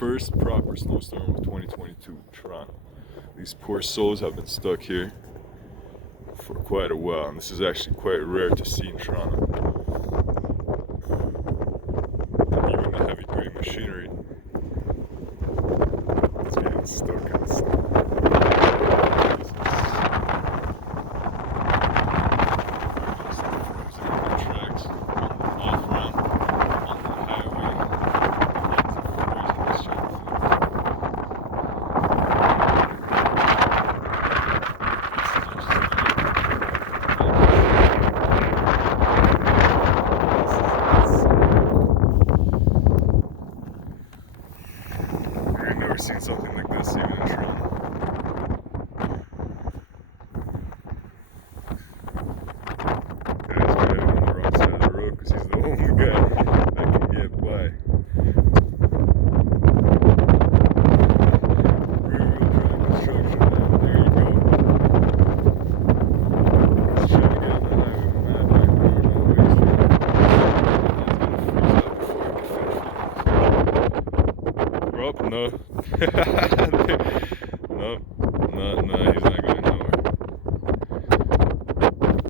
first proper snowstorm of 2022 in Toronto. These poor souls have been stuck here for quite a while, and this is actually quite rare to see in Toronto. Even the heavy grain machinery is getting stuck in the snow. Tracks off ramp on the highway. I've never seen something like this even in Toronto. Guy's driving on the wrong side of the road because he's the only guy that can get by. Rear-wheel drive construction, man. There you go. He's trying to get on the highway with Mad Dog. I don't know what he's doing. He's gonna freeze out before he can finish. Oh, no.